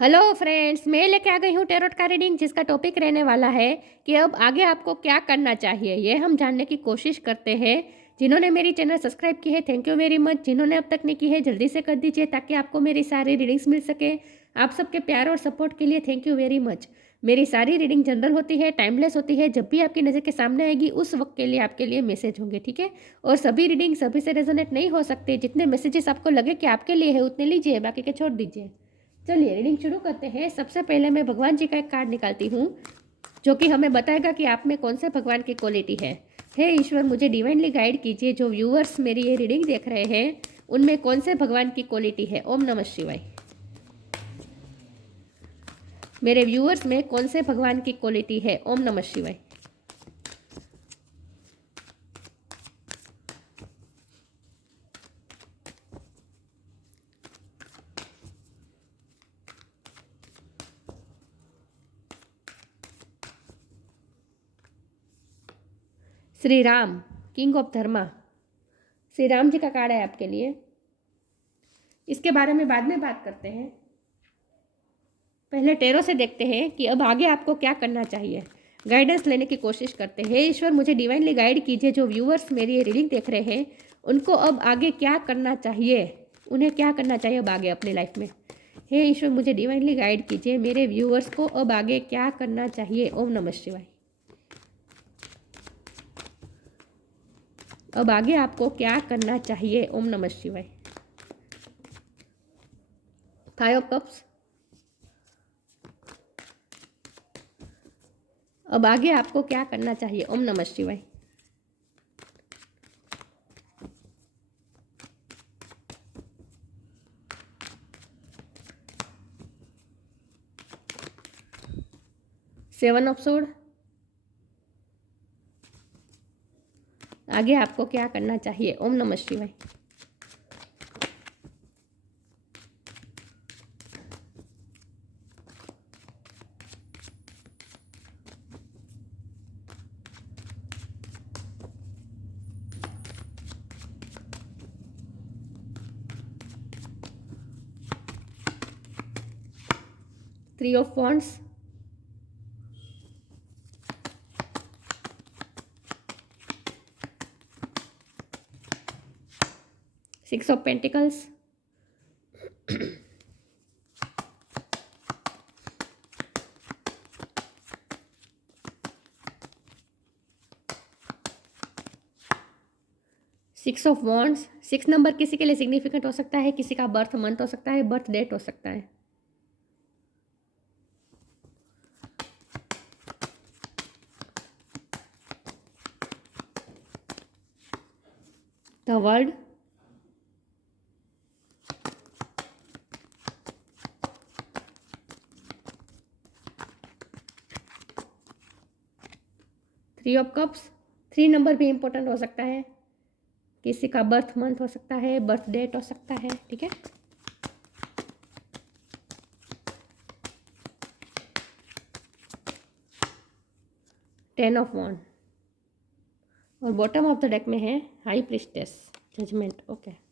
Hello friends, मैं लेके आ गई हूँ टैरोट का रीडिंग, जिसका टॉपिक रहने वाला है कि अब आगे आपको क्या करना चाहिए। ये हम जानने की कोशिश करते हैं। जिन्होंने मेरी चैनल सब्सक्राइब की है, थैंक यू वेरी मच। जिन्होंने अब तक नहीं की है, जल्दी से कर दीजिए ताकि आपको मेरी सारी रीडिंग्स मिल सके। आप सबके प्यार और सपोर्ट के लिए थैंक यू वेरी मच। मेरी सारी रीडिंग जनरल होती है, टाइमलेस होती है। जब भी आपकी नज़र के सामने आएगी उस वक्त के लिए आपके लिए मैसेज होंगे, ठीक है। और सभी रीडिंग सभी से रेजोनेट नहीं हो सकते। जितने मैसेजेस आपको लगे कि आपके लिए है उतने लीजिए, बाकी के छोड़ दीजिए। चलिए रीडिंग शुरू करते हैं। सबसे पहले मैं भगवान जी का एक कार्ड निकालती हूँ जो कि हमें बताएगा कि आप में कौन से भगवान की क्वालिटी है। हे ईश्वर, मुझे डिवाइनली गाइड कीजिए। जो व्यूअर्स मेरी ये रीडिंग देख रहे हैं उनमें कौन से भगवान की क्वालिटी है। ओम नमः शिवाय। मेरे व्यूअर्स में कौन से भगवान की क्वालिटी है। ओम नमः शिवाय। श्री राम, किंग ऑफ धर्मा। श्री राम जी का कार्ड है आपके लिए। इसके बारे में बाद में बात करते हैं। पहले टैरो से देखते हैं कि अब आगे आपको क्या करना चाहिए। गाइडेंस लेने की कोशिश करते हैं। ईश्वर, मुझे डिवाइनली गाइड कीजिए। जो व्यूअर्स मेरी ये रीडिंग देख रहे हैं उनको अब आगे क्या करना चाहिए, उन्हें क्या करना चाहिए अब आगे अपनी लाइफ में। हे ईश्वर, मुझे डिवाइनली गाइड कीजिए। मेरे व्यूअर्स को अब आगे क्या करना चाहिए। ओम नमः शिवाय। अब आगे आपको क्या करना चाहिए। ओम नमः शिवाय। 5 ऑफ कप्स। अब आगे आपको क्या करना चाहिए। ओम नमः शिवाय। Seven of sword. आगे आपको क्या करना चाहिए। ओम नमः शिवाय। Three of wands. 6 of pentacles. 6 of wands. 6 number किसी के लिए सिग्निफिकेंट हो सकता है, किसी का बर्थ मंथ हो सकता है, बर्थ डेट हो सकता है। The world. Three of cups. 3 number भी इंपॉर्टेंट हो सकता है, किसी का बर्थ मंथ हो सकता है, बर्थ डेट हो सकता है, ठीक है। Ten of wand. और बॉटम ऑफ द डेक में है high priestess, judgement. Okay,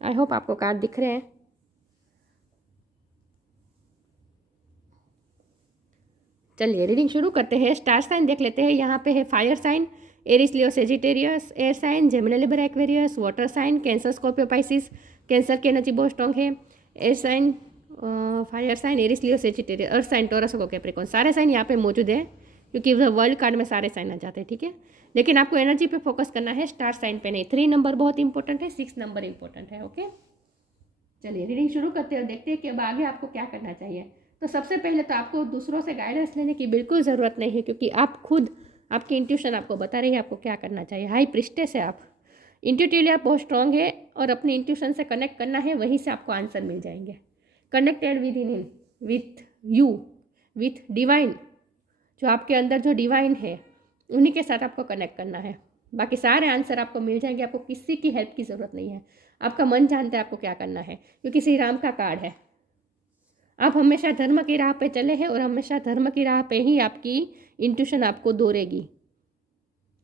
I hope आपको कार्ड दिख रहे हैं। चलिए रीडिंग शुरू करते हैं। स्टार साइन देख लेते हैं। यहाँ पे है fire sign, Aries Leo Sagittarius. Air sign Gemini Libra Aquarius. Water sign Cancer Scorpio Pisces, Cancer की एनर्जी बहुत स्ट्रॉन्ग है। Air sign, fire sign, Aries Leo Sagittarius. Earth sign Taurus को कैप्रिकॉन। सारे साइन यहाँ पे मौजूद है क्योंकि वर्ल्ड कार्ड में सारे साइन आ जाते हैं, ठीक है। लेकिन आपको एनर्जी पे फोकस करना है, स्टार साइन पे नहीं। 3 नंबर बहुत इंपॉर्टेंट है, 6 नंबर इंपॉर्टेंट है, ओके। चलिए रीडिंग शुरू करते हैं और देखते हैं कि अब आगे आपको क्या करना चाहिए। तो सबसे पहले तो आपको दूसरों से गाइडेंस लेने की बिल्कुल ज़रूरत नहीं है, क्योंकि आप खुद, आपकी इंट्यूशन आपको बता रही है आपको क्या करना चाहिए। हाई प्रिस्टेस है आप, इंट्यूटिवली आप बहुत स्ट्रॉन्ग है और अपनी इंट्यूशन से कनेक्ट करना है, वहीं से आपको आंसर मिल जाएंगे। Connected with in, with you, with divine. जो आपके अंदर जो डिवाइन है उन्हीं के साथ आपको कनेक्ट करना है। बाकी सारे आंसर आपको मिल जाएंगे, आपको किसी की हेल्प की ज़रूरत नहीं है। आपका मन जानता है आपको क्या करना है, क्योंकि श्री राम का कार्ड है। आप हमेशा धर्म की राह पे चले हैं और हमेशा धर्म की राह पे ही आपकी इंट्यूशन आपको दौड़ेगी,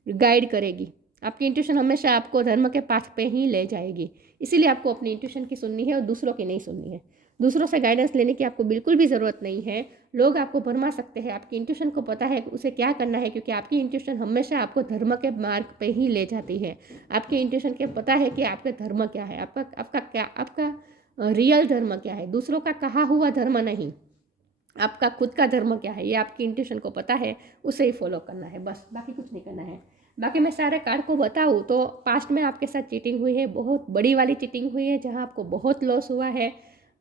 गाइड करेगी। आपकी इंट्यूशन हमेशा आपको धर्म के पाथ पे ही ले जाएगी। इसीलिए आपको अपनी इंट्यूशन की सुननी है और दूसरों की नहीं सुननी है। दूसरों से गाइडेंस लेने की आपको बिल्कुल भी ज़रूरत नहीं है। लोग आपको भरमा सकते हैं, आपकी इंट्यूशन को पता है उसे क्या करना है, क्योंकि आपकी इंट्यूशन हमेशा आपको धर्म के मार्ग पे ही ले जाती है। आपकी इंट्यूशन के पता है कि आपका धर्म क्या है, आपका रियल धर्म क्या है, दूसरों का कहा हुआ धर्म नहीं। आपका खुद का धर्म क्या है ये आपकी इंट्यूशन को पता है, उसे ही फॉलो करना है बस, बाकी कुछ नहीं करना है। बाकी मैं सारे कार्ड को बताऊँ तो पास्ट में आपके साथ चीटिंग हुई है, बहुत बड़ी वाली चीटिंग हुई है, जहाँ आपको बहुत लॉस हुआ है।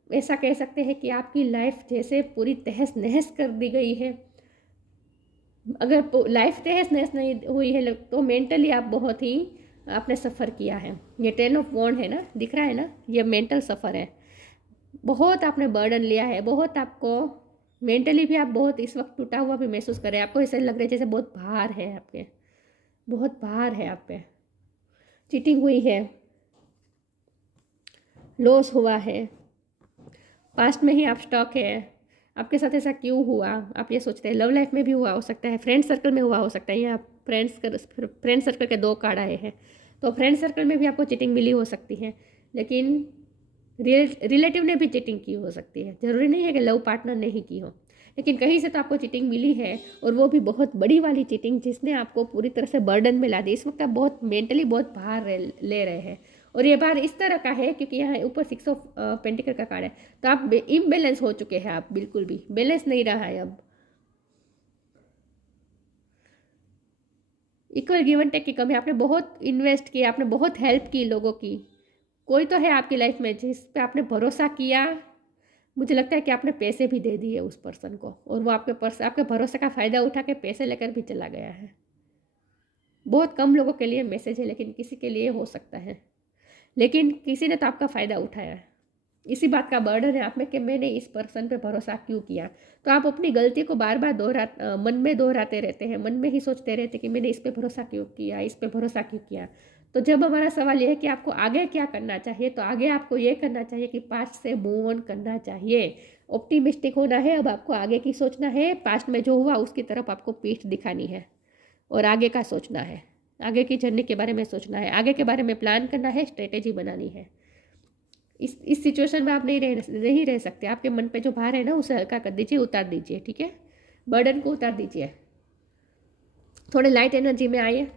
ऐसा कह सकते हैं कि आपकी लाइफ जैसे पूरी तहस नहस कर दी गई है। अगर लाइफ तहस नहस नहीं हुई है तो मेंटली आप बहुत ही आपने सफ़र किया है। ये 10 ऑफ वॉन्ड है ना, दिख रहा है ना, ये मेंटल सफ़र है। बहुत आपने बर्डन लिया है, बहुत आपको मेंटली भी आप बहुत इस वक्त टूटा हुआ भी महसूस कर रहे हैं। आपको ऐसे लग रहा है जैसे बहुत भार है आपके, बहुत भार है आप पे। चीटिंग हुई है, लॉस हुआ है, पास्ट में ही आप स्टक है। आपके साथ ऐसा क्यों हुआ आप ये सोचते हैं। लव लाइफ में भी हुआ हो सकता है, फ्रेंड सर्कल में हुआ हो सकता है। यहाँ फ्रेंड सर्कल के 2 कार्ड आए हैं, तो फ्रेंड सर्कल में भी आपको चीटिंग मिली हो सकती है। लेकिन रिलेटिव ने भी चीटिंग की हो सकती है, ज़रूरी नहीं है कि लव पार्टनर ने ही की हो, लेकिन कहीं से तो आपको चीटिंग मिली है, और वो भी बहुत बड़ी वाली चीटिंग जिसने आपको पूरी तरह से बर्डन में ला दी। इस वक्त आप बहुत मेंटली बहुत भार ले रहे हैं, और ये बार इस तरह का है क्योंकि यहाँ ऊपर 6 ऑफ पेंटिकल का कार्ड है, तो आप इम्बेलेंस हो चुके हैं। आप बिल्कुल भी बैलेंस नहीं रहा है अब। इक्वल गिव एंड टेक की कमी, आपने बहुत इन्वेस्ट किया, आपने बहुत हेल्प की लोगों की। कोई तो है आपकी लाइफ में जिस पे आपने भरोसा किया, मुझे लगता है कि आपने पैसे भी दे दिए उस पर्सन को, और वो आपके भरोसे का फ़ायदा उठा के पैसे लेकर भी चला गया है। बहुत कम लोगों के लिए मैसेज है, लेकिन किसी के लिए हो सकता है। लेकिन किसी ने तो आपका फ़ायदा उठाया है। इसी बात का बर्डन है आप में कि मैंने इस पर्सन पे भरोसा क्यों किया। तो आप अपनी गलती को बार बार मन में दोहराते रहते हैं, मन में ही सोचते रहते कि मैंने इस पे भरोसा क्यों किया, इस पे भरोसा क्यों किया। तो जब हमारा सवाल यह है कि आपको आगे क्या करना चाहिए, तो आगे आपको ये करना चाहिए कि पास्ट से मूव ऑन करना चाहिए, ऑप्टिमिस्टिक होना है। अब आपको आगे की सोचना है, पास्ट में जो हुआ उसकी तरफ आपको पीठ दिखानी है, और आगे का सोचना है, आगे की जर्नी के बारे में सोचना है, आगे के बारे में प्लान करना है, स्ट्रेटेजी बनानी है। इस सिचुएशन में आप नहीं रह सकते। आपके मन पे जो भार है ना उसे हल्का कर दीजिए, उतार दीजिए, ठीक है, बर्डन को उतार दीजिए, थोड़े लाइट एनर्जी में आइए।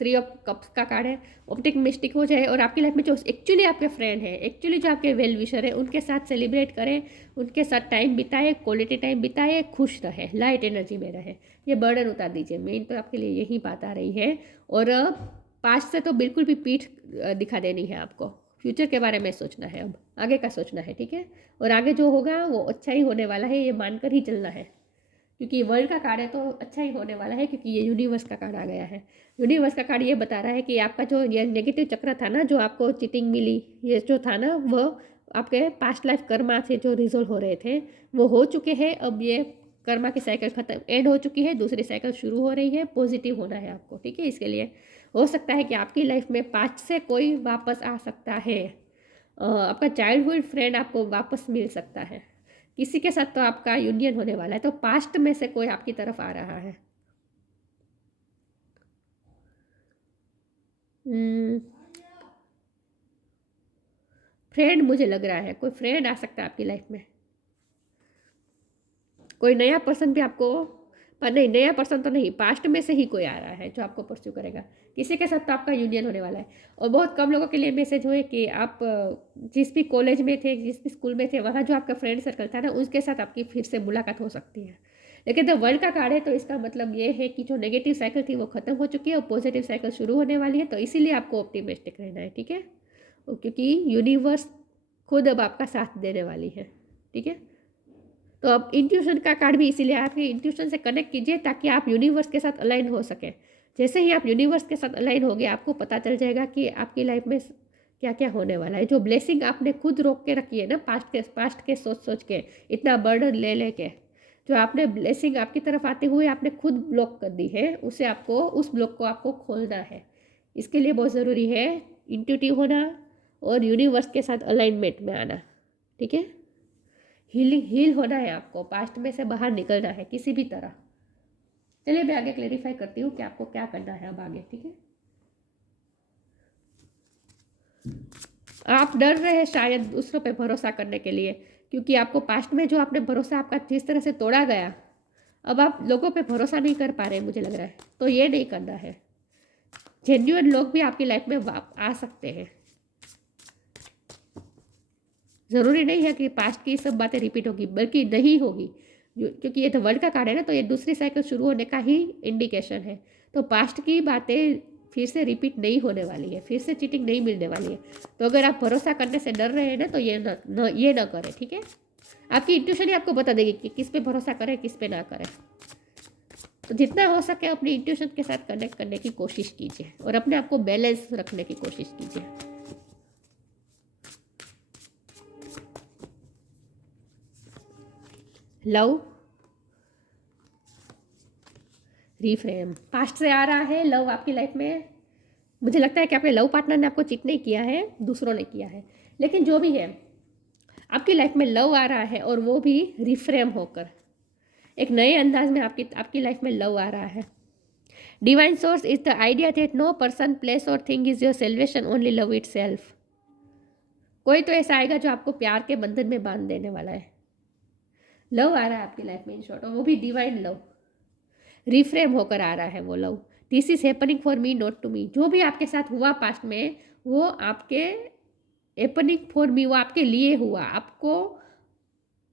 3 ऑफ कप्स का कार्ड है, ऑप्टिमिस्टिक हो जाए, और आपकी लाइफ में जो एक्चुअली आपके फ्रेंड है, एक्चुअली जो आपके वेल विशर है, उनके साथ सेलिब्रेट करें, उनके साथ टाइम बिताए, क्वालिटी टाइम बिताए, खुश रहे, लाइट एनर्जी में रहे। ये बर्डन उतार दीजिए, मेन तो आपके लिए यही बात आ रही है। और पास्ट से तो बिल्कुल भी पीठ दिखा देनी है आपको, फ्यूचर के बारे में सोचना है, अब आगे का सोचना है, ठीक है। और आगे जो होगा वो अच्छा ही होने वाला है, ये मानकर ही चलना है, क्योंकि वर्ल्ड का कार्ड है तो अच्छा ही होने वाला है, क्योंकि ये यूनिवर्स का कार्ड आ गया है। यूनिवर्स का कार्ड ये बता रहा है कि आपका जो ये नेगेटिव चक्र था ना, जो आपको चीटिंग मिली, ये जो था ना, वो आपके पास्ट लाइफ कर्मा से जो रिजोल्व हो रहे थे वो हो चुके हैं। अब ये कर्मा की साइकिल खत्म एंड हो चुकी है, दूसरी साइकिल शुरू हो रही है। पॉजिटिव होना है आपको, ठीक है। इसके लिए हो सकता है कि आपकी लाइफ में पास्ट से कोई वापस आ सकता है, आपका चाइल्डहुड फ्रेंड आपको वापस मिल सकता है, किसी के साथ तो आपका यूनियन होने वाला है, तो पास्ट में से कोई आपकी तरफ आ रहा है। फ्रेंड मुझे लग रहा है, कोई फ्रेंड आ सकता है आपकी लाइफ में, कोई नया पर्सन भी आपको, पर नहीं, नया पर्सन तो नहीं, पास्ट में से ही कोई आ रहा है जो आपको परस्यू करेगा। किसी के साथ तो आपका यूनियन होने वाला है। और बहुत कम लोगों के लिए मैसेज हुए कि आप जिस भी कॉलेज में थे, जिस भी स्कूल में थे, वहाँ जो आपका फ्रेंड सर्कल था ना, उसके साथ आपकी फिर से मुलाकात हो सकती है। लेकिन द वर्ल्ड का कार्ड है, तो इसका मतलब ये है कि जो नेगेटिव साइकिल थी वो खत्म हो चुकी है और पॉजिटिव साइकिल शुरू होने वाली है। तो इसीलिए आपको ऑप्टिमिस्टिक रहना है, ठीक है, क्योंकि यूनिवर्स खुद अब आपका साथ देने वाली है, ठीक है। तो अब इंट्यूशन का कार्ड भी इसीलिए आपके इंट्यूशन से कनेक्ट कीजिए, ताकि आप यूनिवर्स के साथ अलाइन हो सकें। जैसे ही आप यूनिवर्स के साथ अलाइन होगे, आपको पता चल जाएगा कि आपकी लाइफ में क्या क्या होने वाला है। जो ब्लेसिंग आपने खुद रोक के रखी है ना, पास्ट के सोच सोच के, इतना बर्डन ले लेके, जो आपने ब्लेसिंग आपकी तरफ आते हुए आपने खुद ब्लॉक कर दी है, उसे आपको, उस ब्लॉक को आपको खोलना है। इसके लिए बहुत ज़रूरी है इंट्यूटिव होना और यूनिवर्स के साथ अलाइनमेंट में आना, ठीक है। हील होना है आपको, पास्ट में से बाहर निकलना है किसी भी तरह। चलिए मैं आगे क्लेरिफाई करती हूँ कि आपको क्या करना है अब आगे, ठीक है। आप डर रहे हैं शायद दूसरों पे भरोसा करने के लिए, क्योंकि आपको पास्ट में जो आपने भरोसा आपका जिस तरह से तोड़ा गया, अब आप लोगों पे भरोसा नहीं कर पा रहे, मुझे लग रहा है। तो ये नहीं करना है। जेन्युइन लोग भी आपकी लाइफ में आ सकते हैं। ज़रूरी नहीं है कि पास्ट की सब बातें रिपीट होगी, बल्कि नहीं होगी, क्योंकि ये तो वर्ल्ड का कार्ड है ना, तो ये दूसरी साइकिल शुरू होने का ही इंडिकेशन है। तो पास्ट की बातें फिर से रिपीट नहीं होने वाली है, फिर से चीटिंग नहीं मिलने वाली है। तो अगर आप भरोसा करने से डर रहे हैं ना, तो ये ना करें, ठीक है। आपकी इंट्यूशन ही आपको बता देगी कि किस पे भरोसा करें, किस पे ना करें। तो जितना हो सके अपनी इंट्यूशन के साथ कनेक्ट करने की कोशिश कीजिए और अपने आप को बैलेंस रखने की कोशिश कीजिए। लव रिफ्रेम पास्ट से आ रहा है। लव आपकी लाइफ में, मुझे लगता है कि आपके लव पार्टनर ने आपको चीट नहीं किया है, दूसरों ने किया है, लेकिन जो भी है आपकी लाइफ में लव आ रहा है, और वो भी रिफ्रेम होकर एक नए अंदाज में आपकी लाइफ में लव आ रहा है। Divine source is the idea that no person, place और thing is your salvation, only love itself. कोई तो ऐसा आएगा जो आपको प्यार के बंधन में बांध देने वाला है। लव आ रहा है आपकी लाइफ में इन शॉर्ट, और वो भी डिवाइन लव रिफ्रेम होकर आ रहा है वो love. This is happening for me not to me. जो भी आपके साथ हुआ पास्ट में, वो आपके हैपनिंग फॉर मी, वो आपके लिए हुआ, आपको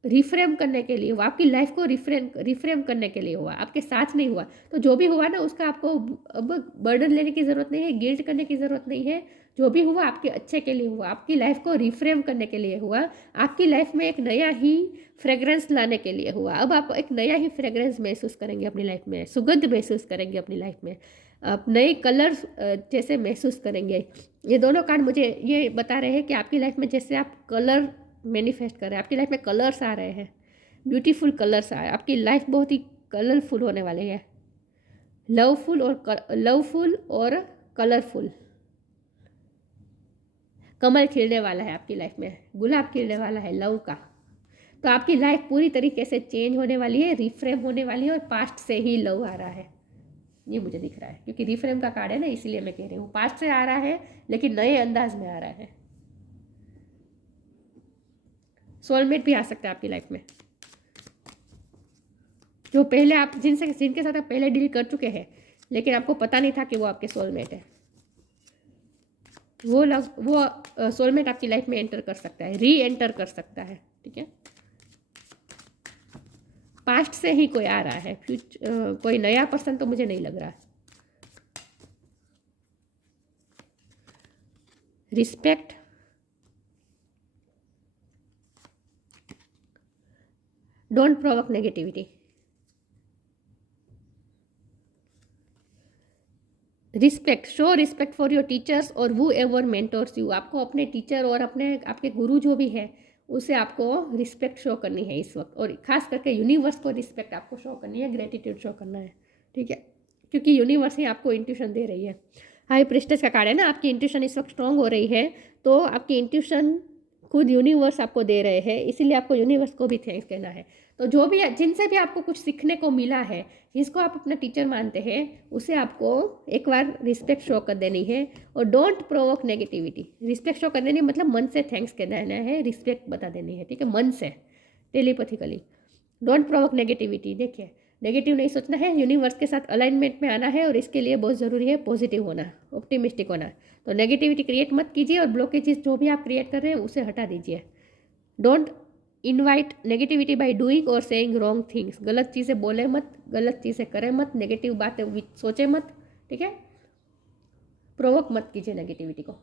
रिफ्रेम करने के लिए हुआ, आपकी लाइफ को रिफ्रेम करने के लिए हुआ, आपके साथ नहीं हुआ। तो जो भी हुआ ना, उसका आपको अब बर्डन लेने की ज़रूरत नहीं है, गिल्ट करने की ज़रूरत नहीं है। जो भी हुआ आपके अच्छे के लिए हुआ, आपकी लाइफ को रिफ्रेम करने के लिए हुआ, आपकी लाइफ में एक नया ही फ्रेग्रेंस लाने के लिए हुआ। अब आप एक नया ही फ्रेग्रेंस महसूस करेंगे अपनी लाइफ में, सुगंध महसूस करेंगे अपनी लाइफ में, आप नए कलर्स जैसे महसूस करेंगे। ये दोनों कार्ड मुझे ये बता रहे हैं कि आपकी लाइफ में जैसे आप कलर मैनिफेस्ट कर रहे हैं, आपकी लाइफ में कलर्स आ रहे हैं, ब्यूटीफुल कलर्स आ रहे हैं, आपकी लाइफ बहुत ही कलरफुल होने वाले हैं, लवफुल और कलरफुल। कमल खिलने वाला है आपकी लाइफ में, गुलाब खिलने वाला है लव का। तो आपकी लाइफ पूरी तरीके से चेंज होने वाली है, रिफ्रेम होने वाली है, और पास्ट से ही लव आ रहा है, ये मुझे दिख रहा है, क्योंकि रिफ्रेम का कार्ड है ना, इसलिए मैं कह रही हूँ पास्ट से आ रहा है, लेकिन नए अंदाज में आ रहा है। सोलमेट भी आ सकता है आपकी लाइफ में, जो पहले आप जिनके साथ आप पहले डील कर चुके हैं, लेकिन आपको पता नहीं था कि वो आपके सोलमेट है। वो सोलमेट आपकी लाइफ में एंटर कर सकता है, री एंटर कर सकता है, ठीक है। पास्ट से ही कोई आ रहा है, कोई नया पर्सन तो मुझे नहीं लग रहा है। Respect, don't provoke negativity. Respect, show respect for your teachers और वो एवर मेंटोर्स यू। आपको अपने टीचर और आपके गुरु जो भी है, उसे आपको रिस्पेक्ट शो करनी है इस वक्त, और खास करके यूनिवर्स को रिस्पेक्ट आपको शो करनी है, ग्रेटिट्यूड शो करना है, ठीक है, क्योंकि यूनिवर्स ही आपको इंट्यूशन दे रही है। हाई प्रिस्टेस का कार्ड है ना, आपकी इंट्यूशन इस वक्त स्ट्रांग हो रही है, तो आपकी इंट्यूशन खुद यूनिवर्स आपको दे रहे हैं, इसीलिए आपको यूनिवर्स को भी थैंक्स कहना है। तो जो भी जिनसे भी आपको कुछ सीखने को मिला है, जिसको आप अपना टीचर मानते हैं, उसे आपको एक बार रिस्पेक्ट शो कर देनी है, और don't provoke negativity. Respect show कर देनी मतलब मन से थैंक्स कहना है, रिस्पेक्ट बता देनी है, ठीक है, मन से, टेलीपैथिकली। Don't provoke negativity. देखिए, नेगेटिव नहीं सोचना है, यूनिवर्स के साथ अलाइनमेंट में आना है, और इसके लिए बहुत ज़रूरी है पॉजिटिव होना, ऑप्टिमिस्टिक होना। तो नेगेटिविटी क्रिएट मत कीजिए, और ब्लॉकेजेस जो भी आप क्रिएट कर रहे हैं उसे हटा दीजिए। Don't invite negativity by doing और सेइंग रॉन्ग थिंग्स। गलत चीज़ें बोले मत, गलत चीज़ें करें मत, नेगेटिव बातें सोचे मत, ठीक है। प्रोवोक मत कीजिए नेगेटिविटी को।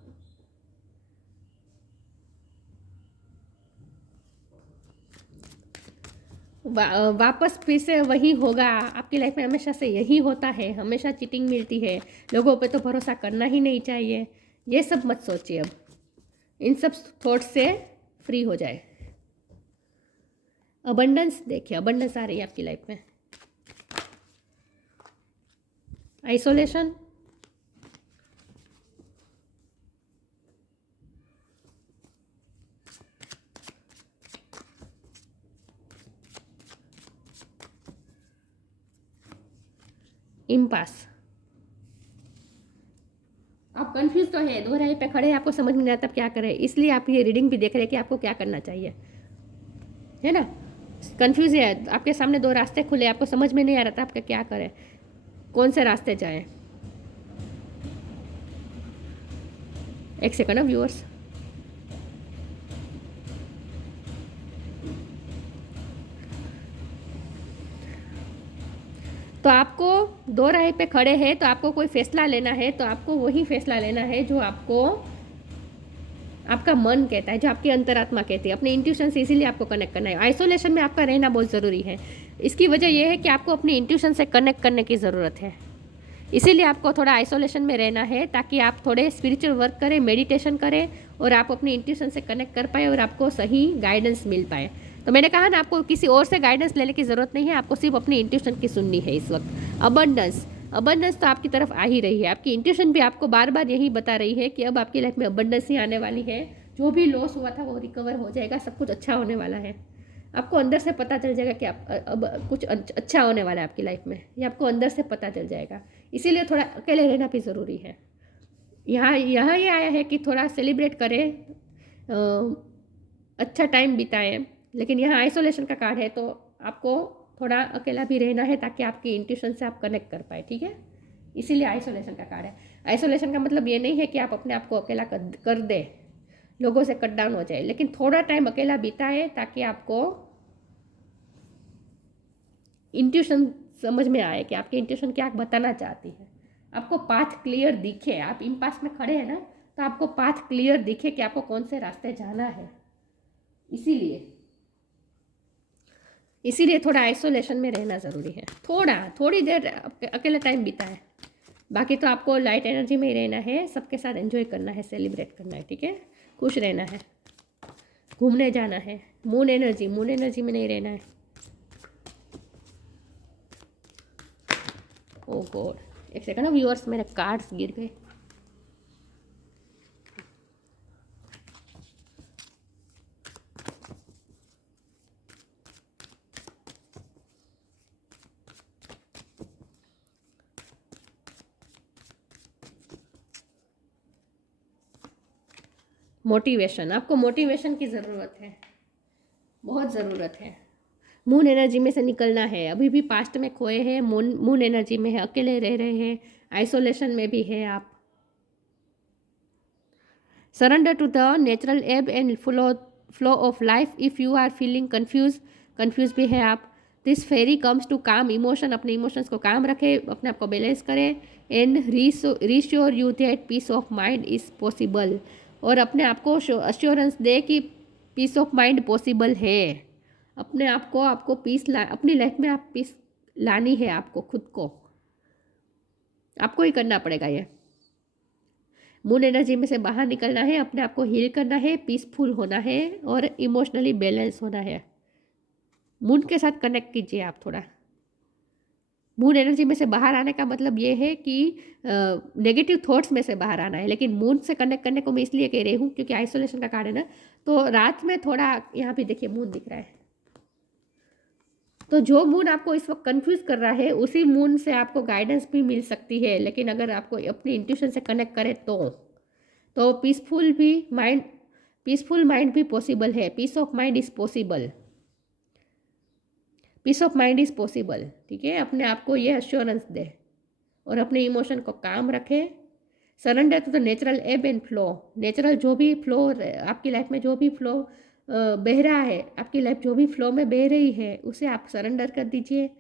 वापस फिर से वही होगा आपकी लाइफ में, हमेशा से यही होता है, हमेशा चीटिंग मिलती है, लोगों पे तो भरोसा करना ही नहीं चाहिए, ये सब मत सोचिए। अब इन सब थॉट्स से फ्री हो जाए। अबंडेंस, देखिए अबंडेंस आ रही है आपकी लाइफ में। Isolation, impasse. आप कंफ्यूज तो है, दो राह पे खड़े हैं, आपको समझ में नहीं आता क्या करें, इसलिए आप ये रीडिंग भी देख रहे हैं कि आपको क्या करना चाहिए, है ना। कंफ्यूज है, आपके सामने दो रास्ते खुले, आपको समझ में नहीं आ रहा था आपका क्या करें, कौन से रास्ते जाएं। एक सेकंड ना व्यूअर्स। तो आपको दो राह पे खड़े हैं, तो आपको कोई फैसला लेना है, तो आपको वही फैसला लेना है जो आपको आपका मन कहता है, जो आपकी अंतरात्मा कहती है, अपने इंट्यूशन से। इसीलिए आपको कनेक्ट करना है। आइसोलेशन में आपका रहना बहुत ज़रूरी है। इसकी वजह यह है कि आपको अपने इंट्यूशन से कनेक्ट करने की ज़रूरत है, इसीलिए आपको थोड़ा आइसोलेशन में रहना है, ताकि आप थोड़े स्पिरिचुअल वर्क करें, मेडिटेशन करें और आप अपने इंट्यूशन से कनेक्ट कर पाए और आपको सही गाइडेंस मिल पाए। तो मैंने कहा ना, आपको किसी और से गाइडेंस लेने की ज़रूरत नहीं है, आपको सिर्फ अपनी इंट्यूशन की सुननी है इस वक्त। अबंडेंस तो आपकी तरफ आ ही रही है। आपकी इंट्यूशन भी आपको बार बार यही बता रही है कि अब आपकी लाइफ में अबंडेंस ही आने वाली है। जो भी लॉस हुआ था वो रिकवर हो जाएगा, सब कुछ अच्छा होने वाला है। आपको अंदर से पता चल जाएगा कि आप अब कुछ अच्छा होने वाला है आपकी लाइफ में, ये आपको अंदर से पता चल जाएगा। इसीलिए थोड़ा अकेले रहना भी ज़रूरी है। यहाँ ये आया है कि थोड़ा सेलिब्रेट करें, अच्छा टाइम बिताएं, लेकिन यहाँ आइसोलेशन का कार्ड है, तो आपको थोड़ा अकेला भी रहना है, ताकि आपकी इंट्यूशन से आप कनेक्ट कर पाए, ठीक है। इसीलिए आइसोलेशन का कार्ड है। आइसोलेशन का मतलब ये नहीं है कि आप अपने आप को अकेला कर दें, लोगों से कट डाउन हो जाए, लेकिन थोड़ा टाइम अकेला बिताएं, ताकि आपको इंट्यूशन समझ में आए कि आपकी इंट्यूशन क्या बताना चाहती है, आपको पाथ क्लियर दिखे। आप इम्पास में खड़े हैं ना, तो आपको पाथ क्लियर दिखे कि आपको कौन से रास्ते जाना है। इसीलिए थोड़ा आइसोलेशन में रहना ज़रूरी है। थोड़ी देर अकेले टाइम बिताएं, बाकी तो आपको लाइट एनर्जी में ही रहना है, सबके साथ एंजॉय करना है, सेलिब्रेट करना है, ठीक है। खुश रहना है, घूमने जाना है, मून एनर्जी में नहीं रहना है। ओ गॉड, एक सेकंड ना व्यूअर्स, मेरे कार्ड्स गिर गए। मोटिवेशन, आपको मोटिवेशन की ज़रूरत है, बहुत ज़रूरत है। मून एनर्जी में से निकलना है। अभी भी पास्ट में खोए हैं, मून एनर्जी में है, अकेले रह रहे हैं, आइसोलेशन में भी है आप। Surrender to the natural ebb and flow of life. If you are feeling confuse भी है आप, this fairy comes to calm emotion. अपने इमोशंस को काम रखें, अपने आप को बैलेंस करें, and reassure you that peace of mind is possible. और अपने आप को अश्योरेंस दे कि पीस ऑफ माइंड पॉसिबल है। अपने आप को आपको अपनी लाइफ में आप पीस लानी है, आपको खुद को, आपको ही करना पड़ेगा ये। मून एनर्जी में से बाहर निकलना है, अपने आप को हील करना है, पीसफुल होना है और इमोशनली बैलेंस होना है। मून के साथ कनेक्ट कीजिए आप थोड़ा। मून एनर्जी में से बाहर आने का मतलब ये है कि नेगेटिव थॉट्स में से बाहर आना है। लेकिन मून से कनेक्ट करने को मैं इसलिए कह रही हूँ क्योंकि आइसोलेशन का कार्ड है ना, तो रात में थोड़ा, यहाँ पे देखिए मून दिख रहा है, तो जो मून आपको इस वक्त कंफ्यूज कर रहा है, उसी मून से आपको गाइडेंस भी मिल सकती है। लेकिन अगर आपको अपनी इंट्यूशन से कनेक्ट करें तो पीसफुल माइंड भी पॉसिबल है। Peace of mind is possible, ठीक है। अपने आप को ये अश्योरेंस दे और अपने इमोशन को काम रखे। Surrender to the natural ebb and flow. Natural जो भी फ्लो आपकी लाइफ में, जो भी फ्लो बह रहा है, आपकी लाइफ जो भी फ्लो में बह रही है, उसे आप सरेंडर कर दीजिए।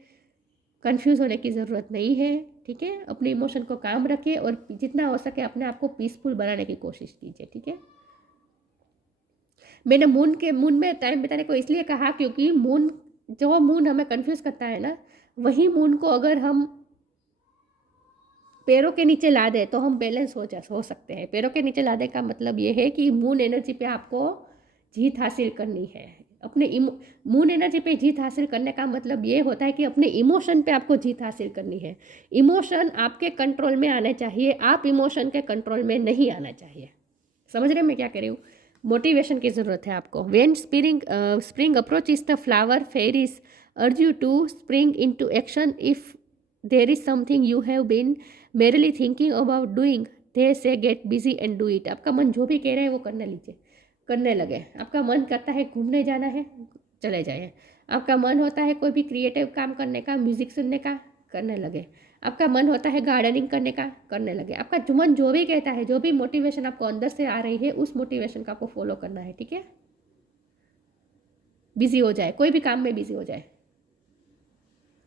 कंफ्यूज होने की ज़रूरत नहीं है, ठीक है। अपने इमोशन को काम रखें और जितना हो सके अपने आप को पीसफुल बनाने की कोशिश कीजिए, ठीक है। मैंने मून में टाइम बिताने को इसलिए कहा क्योंकि जो मून हमें कंफ्यूज करता है ना, वही मून को अगर हम पैरों के नीचे ला दे तो हम बैलेंस हो सकते हैं। पैरों के नीचे लाने का मतलब ये है कि मून एनर्जी पे आपको जीत हासिल करनी है। अपने मून एनर्जी पे जीत हासिल करने का मतलब ये होता है कि अपने इमोशन पे आपको जीत हासिल करनी है। इमोशन आपके कंट्रोल में आने चाहिए, आप इमोशन के कंट्रोल में नहीं आना चाहिए। समझ रहे मैं क्या कह रही हूँ। मोटिवेशन की ज़रूरत है आपको। When spring approach is the flower fairies urge you to spring into action. If there is something you have been merely thinking about doing, they say get busy and do it. आपका मन जो भी कह रहे हैं वो करने लीजिए, करने लगे। आपका मन करता है घूमने जाना है, चले जाइए। आपका मन होता है कोई भी क्रिएटिव काम करने का, म्यूजिक सुनने का, करने लगे। आपका मन होता है गार्डनिंग करने का, करने लगे। आपका जो मन जो भी कहता है, जो भी मोटिवेशन आपको अंदर से आ रही है, उस मोटिवेशन का आपको फॉलो करना है, ठीक है। बिजी हो जाए, कोई भी काम में बिजी हो जाए,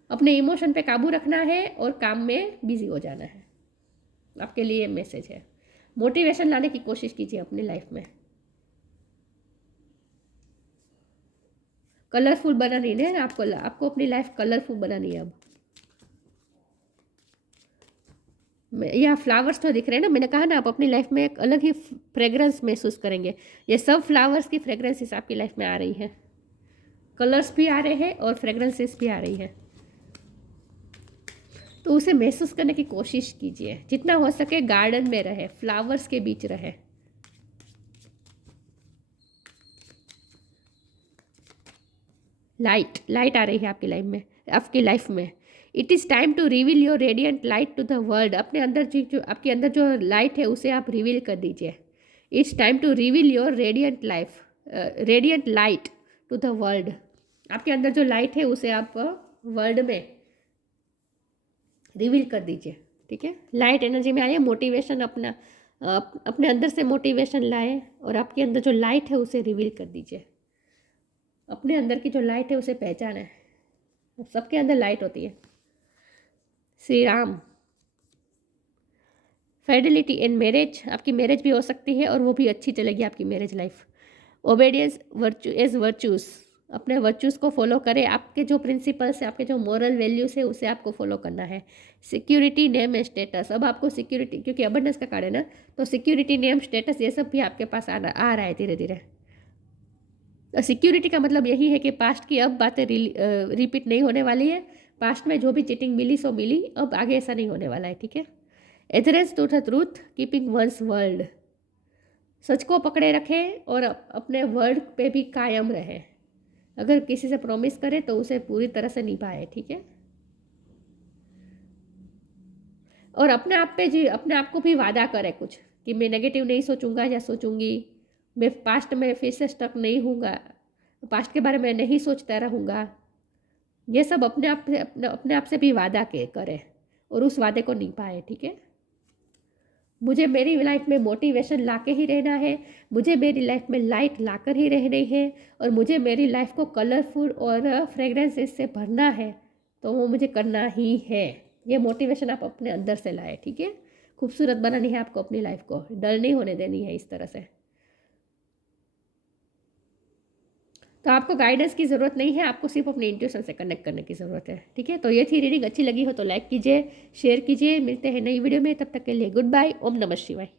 अपने इमोशन पे काबू रखना है और काम में बिजी हो जाना है। आपके लिए मैसेज है। मोटिवेशन लाने की कोशिश कीजिए अपनी लाइफ में। कलरफुल बनानी है ना आपको अपनी लाइफ कलरफुल बनानी है। अब यहाँ फ्लावर्स तो दिख रहे हैं ना, मैंने कहा ना आप अपनी लाइफ में एक अलग ही फ्रेग्रेंस महसूस करेंगे। ये सब फ्लावर्स की फ्रेग्रेंसेस आपकी लाइफ में आ रही है, कलर्स भी आ रहे हैं और फ्रेग्रेंसेस भी आ रही है। तो उसे महसूस करने की कोशिश कीजिए, जितना हो सके गार्डन में रहे, फ्लावर्स के बीच रहे। लाइट आ रही है आपकी लाइफ में। It is time to reveal your radiant light to the world. अपने अंदर जो आपके अंदर जो लाइट है उसे आप रिवील कर दीजिए। It's time to reveal your radiant light to the world. आपके अंदर जो लाइट है उसे आप वर्ल्ड में रिवील कर दीजिए, ठीक है। लाइट एनर्जी में आइए, मोटिवेशन अपने अंदर से मोटिवेशन लाए और आपके अंदर जो लाइट है उसे रिवील कर दीजिए। अपने अंदर की जो लाइट है उसे पहचाने। सबके अंदर लाइट होती है। Shri Ram. Fidelity in marriage, आपकी मैरिज भी हो सकती है और वो भी अच्छी चलेगी आपकी मैरिज लाइफ। ओबेडियंस वर्चूज, अपने वर्चूज़ को फॉलो करें। आपके जो प्रिंसिपल्स है, आपके जो मॉरल वैल्यूज़ है उसे आपको फॉलो करना है। सिक्योरिटी, नेम एंड स्टेटस, अब आपको सिक्योरिटी, क्योंकि अबंडेंस का कार्ड है ना, तो सिक्योरिटी, नेम, स्टेटस ये सब भी आपके पास आ रहा है धीरे धीरे। सिक्योरिटी का मतलब यही है कि पास्ट की अब बातें रिपीट नहीं होने वाली है। पास्ट में जो भी चीटिंग मिली सो मिली, अब आगे ऐसा नहीं होने वाला है, ठीक है। Adherence to the truth, keeping one's world, सच को पकड़े रखें और अपने वर्ड पे भी कायम रहे। अगर किसी से प्रॉमिस करें तो उसे पूरी तरह से निभाए, ठीक है। और अपने आप को भी वादा करें कुछ, कि मैं नेगेटिव नहीं सोचूंगा या सोचूंगी, मैं पास्ट में फिर से स्टक नहीं हूँगा, पास्ट के बारे में नहीं सोचता रहूँगा। ये सब अपने आप से भी वादा करें और उस वादे को निभाए, ठीक है। मुझे मेरी लाइफ में मोटिवेशन लाके ही रहना है, मुझे मेरी लाइफ में लाइट लाकर ही रहनी है, और मुझे मेरी लाइफ को कलरफुल और फ्रेग्रेंसेस से भरना है, तो वो मुझे करना ही है। ये मोटिवेशन आप अपने अंदर से लाए, ठीक है। खूबसूरत बनानी है आपको अपनी लाइफ को, डल नहीं होने देनी है इस तरह से। तो आपको गाइडेंस की ज़रूरत नहीं है, आपको सिर्फ अपने इंट्यूशन से कनेक्ट करने की ज़रूरत है, ठीक है। तो ये थी रीडिंग, अच्छी लगी हो तो लाइक कीजिए, शेयर कीजिए। मिलते हैं नई वीडियो में, तब तक के लिए गुड बाय। ओम नमः शिवाय।